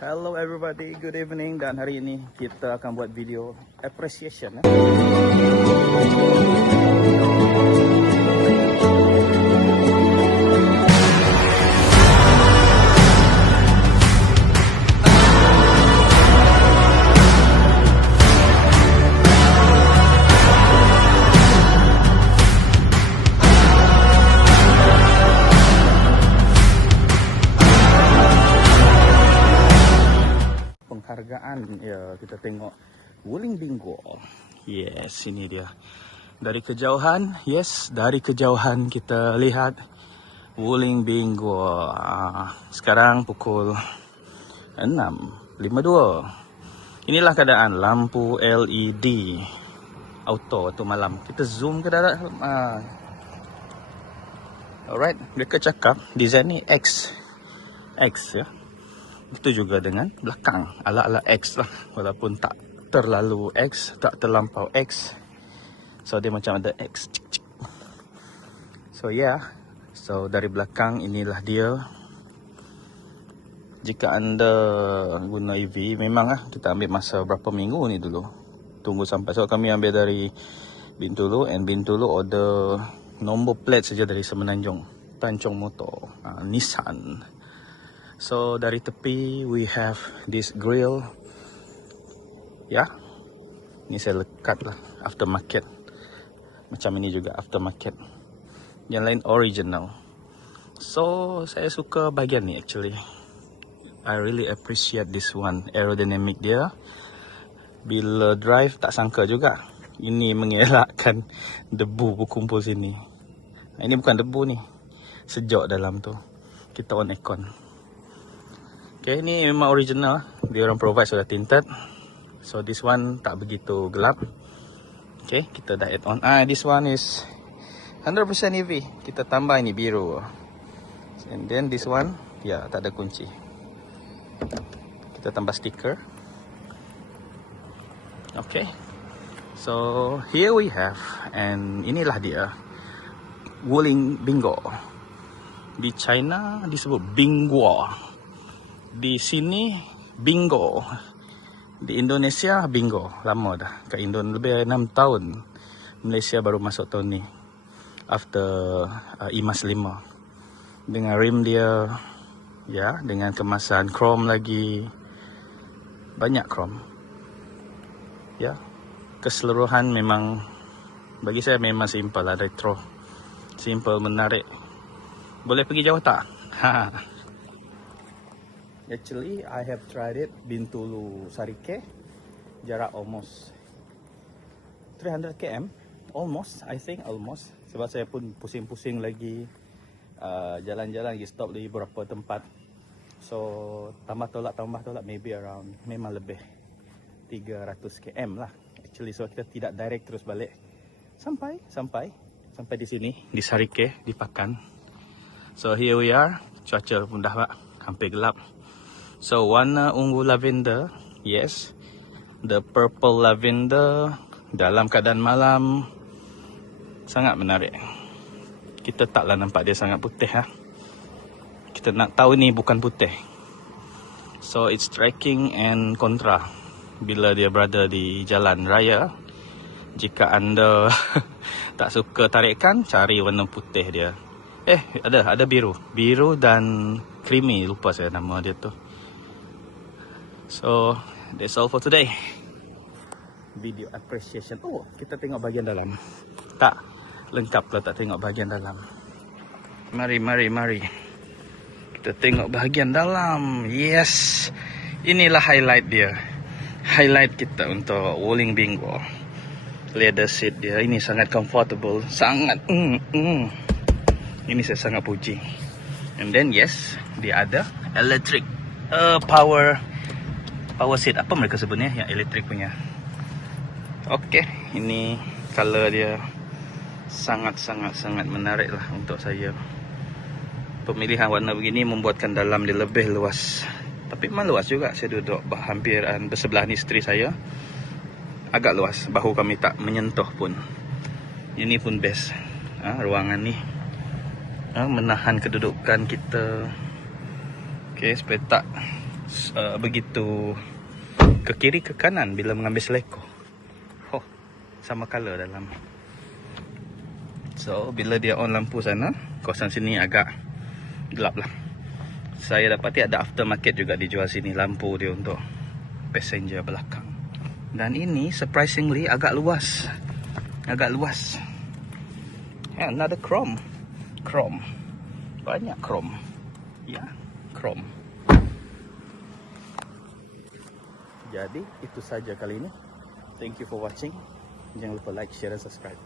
Hello everybody, good evening. Dan hari ini kita akan buat video appreciation. Penghargaan ya, kita tengok Wuling Bingo. Yes, ini dia. Dari kejauhan, dari kejauhan kita lihat Wuling Bingo. Sekarang pukul 6.52. Inilah keadaan lampu LED auto waktu malam. Kita zoom ke darat. Alright, mereka cakap design ni X ya. Itu juga dengan belakang ala-ala X lah. Walaupun tak terlalu X, tak terlampau X. So dia macam ada X. So so dari belakang inilah dia. Jika anda guna EV, memang kita ambil masa berapa minggu ni dulu. Tunggu sampai. So kami ambil dari Bintulu, and Bintulu order nombor plate saja dari Semenanjung, Tanjung Motor, Nissan. So dari tepi we have this grill. Ya. Ni saya lekat lah aftermarket. Macam ini juga aftermarket. Yang lain original. So saya suka bahagian ni actually. I really appreciate this one. Aerodynamic dia. Bila drive tak sangka juga ini mengelakkan debu berkumpul sini. Ini bukan debu ni. Sejuk dalam tu. Kita on aircon. Okay, ni memang original. Dia orang provide sudah tinted. So this one tak begitu gelap. Okay, kita dah add on. This one is 100% EV. Kita tambah ini biru. And then this one, tak ada kunci. Kita tambah stiker. Okay. So here we have, and inilah dia Wuling Bingo. Di China disebut Bingo. Di sini Bingo. Di Indonesia Bingo. Lama dah. Kat Indon lebih 6 tahun. Malaysia baru masuk tahun ni. After IMAS 5. Dengan rim dia. Dengan kemasan chrome lagi. Banyak chrome. Keseluruhan memang, bagi saya memang simple lah. Retro. Simple, menarik. Boleh pergi jauh tak? Actually, I have tried it. Bintulu Sarike. Jarak almost 300 km. Almost, I think almost. Sebab saya pun pusing-pusing lagi. Jalan-jalan lagi, stop di beberapa tempat. So, tambah tolak, maybe around, memang lebih 300 km lah. Actually, so kita tidak direct terus balik. Sampai di sini, di Sarike, di Pakan. So, here we are. Cuaca pun dah hampir gelap. So warna ungu lavender, yes. The purple lavender dalam keadaan malam sangat menarik. Kita taklah nampak dia sangat putih Kita nak tahu ni bukan putih. So it's striking and kontra bila dia berada di jalan raya. Jika anda tak suka tarikan, cari warna putih dia. Ada biru. Biru dan creamy, lupa saya nama dia tu. So, that's all for today. Video appreciation. Kita tengok bahagian dalam. Tak lengkap kalau tak tengok bahagian dalam. Mari. Kita tengok bahagian dalam. Yes. Inilah highlight dia. Highlight kita untuk Wuling Bingo. Leather seat dia. Ini sangat comfortable. Sangat. Ini saya sangat puji. And then yes, dia ada electric power seat. Apa mereka sebutnya yang elektrik punya. Okay, ini color dia sangat menarik lah untuk saya. Pemilihan warna begini membuatkan dalam dia lebih luas. Tapi memang luas juga. Saya duduk hampir bersebelahan isteri saya. Agak luas. Bahu kami tak menyentuh pun. Ini pun best. Ruangan ni menahan kedudukan kita. Okay, supaya tak begitu ke kiri ke kanan bila mengambil seleko. Oh, sama color dalam. So bila dia on lampu sana, kawasan sini agak gelap lah. Saya dapati ada aftermarket juga dijual sini, lampu dia untuk passenger belakang. Dan ini surprisingly agak luas. Agak luas. And another chrome. Chrome. Banyak chrome. Ya, chrome. Jadi itu saja kali ini. Thank you for watching. Jangan lupa like, share dan subscribe.